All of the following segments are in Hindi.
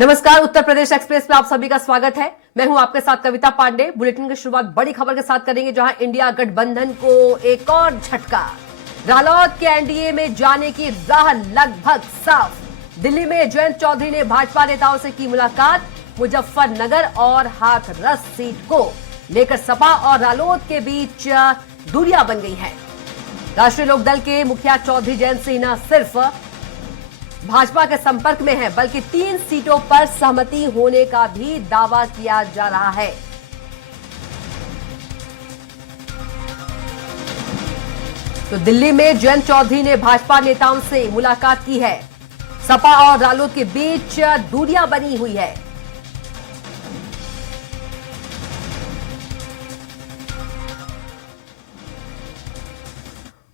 नमस्कार, उत्तर प्रदेश एक्सप्रेस में आप सभी का स्वागत है। मैं हूं आपके साथ कविता पांडे। बुलेटिन की शुरुआत बड़ी खबर के साथ करेंगे, जहां इंडिया गठबंधन को एक और झटका। रालोद के एनडीए में जाने की राह लगभग साफ। दिल्ली में जयंत चौधरी ने भाजपा नेताओं से की मुलाकात। मुजफ्फरनगर और हाथरस सीट को लेकर सपा और रालोद के बीच दूरियां बन गई हैं। राष्ट्रीय लोकदल के मुखिया चौधरी जयंत सिंह न सिर्फ भाजपा के संपर्क में है, बल्कि 3 सीटों पर सहमति होने का भी दावा किया जा रहा है। तो दिल्ली में जयंत चौधरी ने भाजपा नेताओं से मुलाकात की है। सपा और रालोद के बीच दूरियां बनी हुई है।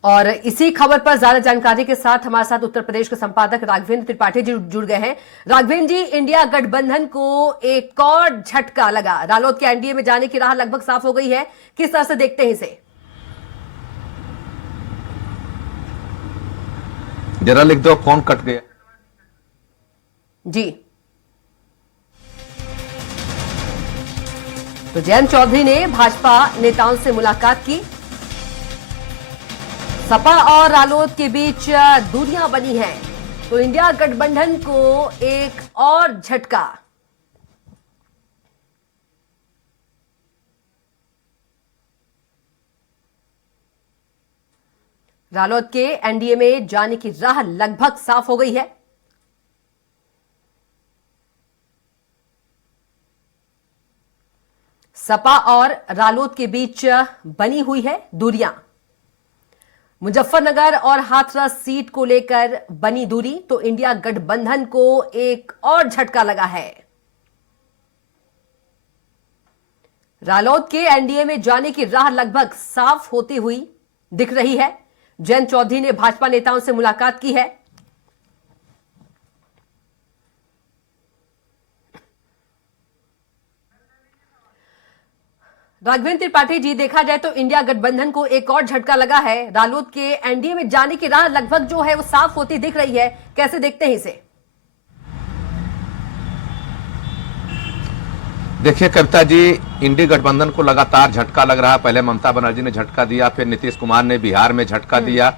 और इसी खबर पर ज्यादा जानकारी के साथ हमारे साथ उत्तर प्रदेश के संपादक राघवेंद्र त्रिपाठी जी जुड़ गए हैं। राघवेंद्र जी, इंडिया गठबंधन को एक और झटका लगा। रालोद के एनडीए में जाने की राह लगभग साफ हो गई है। किस तरह से देखते हैं इसे? जरा लिख दो, कौन कट गया जी। तो जयंत चौधरी ने भाजपा नेताओं से मुलाकात की। सपा और रालोद के बीच दूरियां बनी हैं, तो इंडिया गठबंधन को एक और झटका। रालोद के एनडीए में जाने की राह लगभग साफ हो गई है। सपा और रालोद के बीच बनी हुई है दूरियां। मुजफ्फरनगर और हाथरस सीट को लेकर बनी दूरी, तो इंडिया गठबंधन को एक और झटका लगा है। रालोद के एनडीए में जाने की राह लगभग साफ होती हुई दिख रही है। जयंत चौधरी ने भाजपा नेताओं से मुलाकात की है। राघवेंद्र त्रिपाठी जी, देखा जाए तो इंडिया गठबंधन को एक और झटका लगा है। रालोद के एनडीए में जाने की राह लगभग जो है वो साफ होती दिख रही है। कैसे देखते हैं इसे? देखिए कविता जी, इंडी गठबंधन को लगातार झटका लग रहा है। पहले ममता बनर्जी ने झटका दिया, फिर नीतीश कुमार ने बिहार में झटका दिया,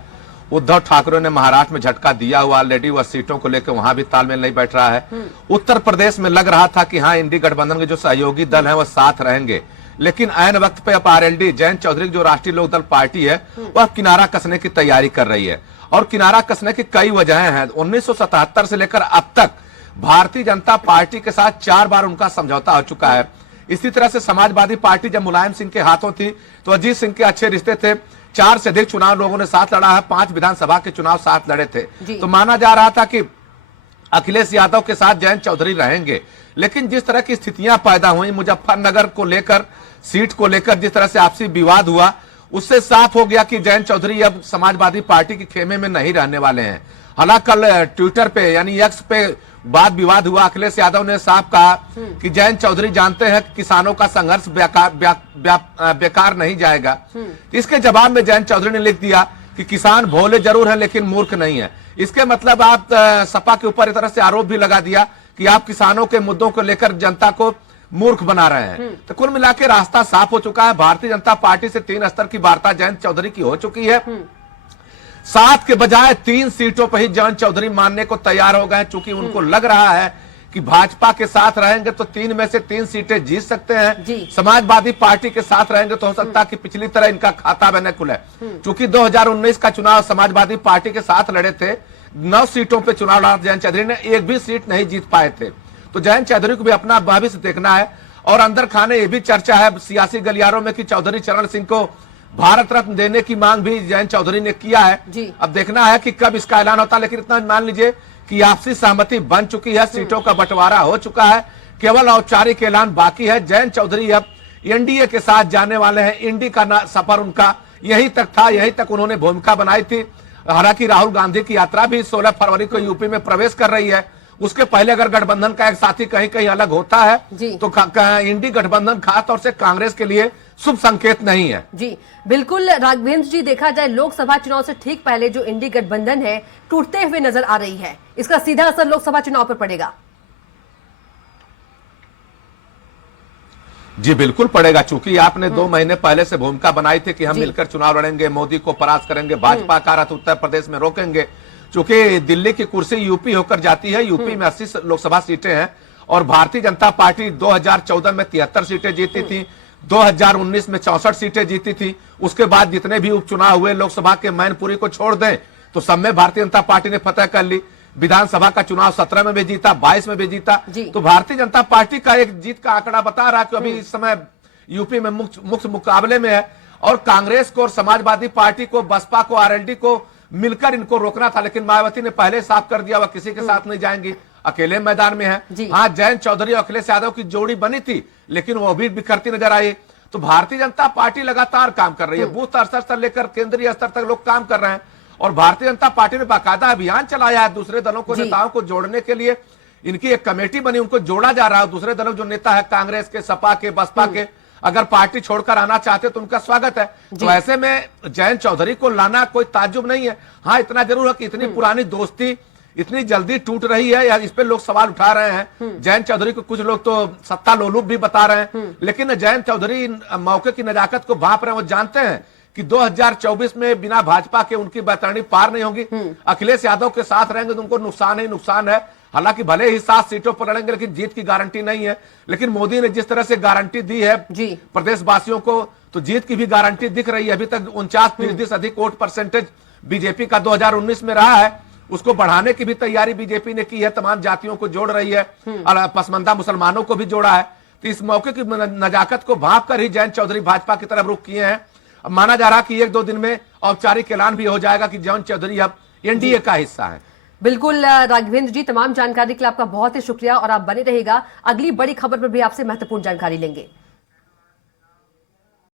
उद्धव ठाकरे ने महाराष्ट्र में झटका दिया हुआ ऑलरेडी। वह सीटों को लेकर वहां भी तालमेल नहीं बैठ रहा है। उत्तर प्रदेश में लग रहा था कि हाँ, इंडी गठबंधन के जो सहयोगी दल है वह साथ रहेंगे, लेकिन ऐन वक्त पे अब आरएलडी जयंत चौधरी जो राष्ट्रीय लोकदल पार्टी है वह किनारा कसने की तैयारी कर रही है। और किनारा कसने की कई वजहें हैं। 1977 से लेकर अब तक भारतीय जनता पार्टी के साथ 4 बार उनका समझौता हो चुका है। इसी तरह से समाजवादी पार्टी जब मुलायम सिंह के हाथों थी तो अजीत सिंह के अच्छे रिश्ते थे। 4 से अधिक चुनाव लोगों ने साथ लड़ा है। 5 विधानसभा के चुनाव साथ लड़े थे। तो माना जा रहा था कि अखिलेश यादव के साथ जयंत चौधरी रहेंगे। लेकिन जिस तरह की स्थितियां पैदा हुई, मुजफ्फरनगर को लेकर, सीट को लेकर जिस तरह से आपसी विवाद हुआ, उससे साफ हो गया कि जयंत चौधरी अब समाजवादी पार्टी के खेमे में नहीं रहने वाले हैं। हालांकि कल ट्विटर पे यानी एक्स पे वाद विवाद हुआ। अखिलेश यादव ने साफ कहा कि जयंत चौधरी जानते हैं कि किसानों का संघर्ष बेकार नहीं जाएगा। इसके जवाब में जयंत चौधरी ने लिख दिया कि किसान भोले जरूर हैं लेकिन मूर्ख नहीं है। इसके मतलब आप सपा के ऊपर इस तरह से आरोप भी लगा दिया कि आप किसानों के मुद्दों को लेकर जनता को मूर्ख बना रहे हैं। तो कुल मिला के रास्ता साफ हो चुका है। भारतीय जनता पार्टी से 3 स्तर की वार्ता जयंत चौधरी की हो चुकी है। 7 के बजाय 3 सीटों पर ही जयंत चौधरी मानने को तैयार हो गए, चूंकि उनको लग रहा है कि भाजपा के साथ रहेंगे तो 3 में से 3 सीटें जीत सकते हैं। समाजवादी पार्टी के साथ रहेंगे तो हो सकता है कि पिछली तरह इनका खाता बने खुले। चूंकि 2019 का चुनाव समाजवादी पार्टी के साथ लड़े थे, 9 सीटों पर चुनाव लड़ा जयंत चौधरी ने, एक भी सीट नहीं जीत पाए थे। तो जयंत चौधरी को भी अपना भविष्य देखना है। और अंदर खाने ये भी चर्चा है सियासी गलियारों में कि चौधरी चरण सिंह को भारत रत्न देने की मांग भी जयंत चौधरी ने किया है। अब देखना है कि कब इसका ऐलान होता है। लेकिन इतना मान लीजिए कि आपसी सहमति बन चुकी है, सीटों का बंटवारा हो चुका है, केवल औपचारिक ऐलान बाकी है। जयंत चौधरी अब एनडीए के साथ जाने वाले हैं। इंडी का सफर उनका यहीं तक था, यहीं तक उन्होंने भूमिका बनाई थी। हालांकि राहुल गांधी की यात्रा भी 16 फरवरी को यूपी में प्रवेश कर रही है। उसके पहले अगर गठबंधन का एक साथी कहीं कहीं अलग होता है तो इंडी गठबंधन खासतौर से कांग्रेस के लिए शुभ संकेत नहीं है। जी बिल्कुल राघवेंद्र जी, देखा जाए लोकसभा चुनाव से ठीक पहले जो इंडी गठबंधन है टूटते हुए नजर आ रही है, इसका सीधा असर लोकसभा चुनाव पर पड़ेगा। जी बिल्कुल पड़ेगा, चूंकि आपने 2 महीने पहले से भूमिका बनाई थी कि हम मिलकर चुनाव लड़ेंगे, मोदी को परास्त करेंगे, भाजपा का रथ उत्तर प्रदेश में रोकेंगे। चूंकि दिल्ली की कुर्सी यूपी होकर जाती है, यूपी में 80 लोकसभा सीटें हैं और भारतीय जनता पार्टी 2014 में 73 सीटें जीती थी, 2019 में 64 सीटें जीती थी। उसके बाद जितने भी उपचुनाव हुए लोकसभा के मैनपुरी को छोड़ दें तो सब में भारतीय जनता पार्टी ने फतह कर ली। विधानसभा का चुनाव 17 में भी जीता, 22 में भी जीता। तो भारतीय जनता पार्टी का एक जीत का आंकड़ा बता रहा है कि अभी इस समय यूपी में मुख्य मुकाबले में है और कांग्रेस को और समाजवादी पार्टी को, बसपा को, आरएलडी को मिलकर इनको रोकना था, लेकिन मायावती ने पहले साफ कर दिया वह किसी के साथ नहीं जाएंगी, अकेले मैदान में है। हाँ, जयंत चौधरी और अखिलेश यादव की जोड़ी बनी थी लेकिन वो भी बिखरती नजर आई। तो भारतीय जनता पार्टी लगातार काम कर रही है, बूथ स्तर से लेकर केंद्रीय स्तर तक लोग काम कर रहे हैं और भारतीय जनता पार्टी ने बाकायदा अभियान चलाया है दूसरे दलों को, नेताओं को जोड़ने के लिए। इनकी एक कमेटी बनी, उनको जोड़ा जा रहा है। दूसरे दलों जो नेता है कांग्रेस के, सपा के, बसपा के, अगर पार्टी छोड़कर आना चाहते तो उनका स्वागत है। तो ऐसे में जयंत चौधरी को लाना कोई ताज्जुब नहीं है। हाँ, इतना जरूर है कि इतनी पुरानी दोस्ती इतनी जल्दी टूट रही है या इस पे लोग सवाल उठा रहे हैं। जयंत चौधरी को कुछ लोग तो सत्ता लोलुप भी बता रहे हैं, लेकिन जयंत चौधरी मौके की नजाकत को भांप रहे हैं। वो जानते हैं कि 2024 में बिना भाजपा के उनकी बैतरणी पार नहीं होगी। अखिलेश यादव के साथ रहेंगे तो उनको नुकसान ही नुकसान है। हालांकि भले ही 7 सीटों पर लड़ेंगे लेकिन जीत की गारंटी नहीं है। लेकिन मोदी ने जिस तरह से गारंटी दी है प्रदेशवासियों को, तो जीत की भी गारंटी दिख रही है। अभी तक 49% से अधिक वोट परसेंटेज बीजेपी का 2019 में रहा है, उसको बढ़ाने की भी तैयारी बीजेपी ने की है। तमाम जातियों को जोड़ रही है और पसमंदा मुसलमानों को भी जोड़ा है। तो इस मौके की नजाकत को भांप कर ही जयंत चौधरी भाजपा की तरफ रुख किए हैं। अब माना जा रहा कि 1-2 दिन में औपचारिक ऐलान भी हो जाएगा कि जयंत चौधरी अब एनडीए का हिस्सा है। बिल्कुल राघवेंद्र जी, तमाम जानकारी के लिए आपका बहुत ही शुक्रिया और आप बने रहिएगा। अगली बड़ी खबर पर भी आपसे महत्वपूर्ण जानकारी लेंगे।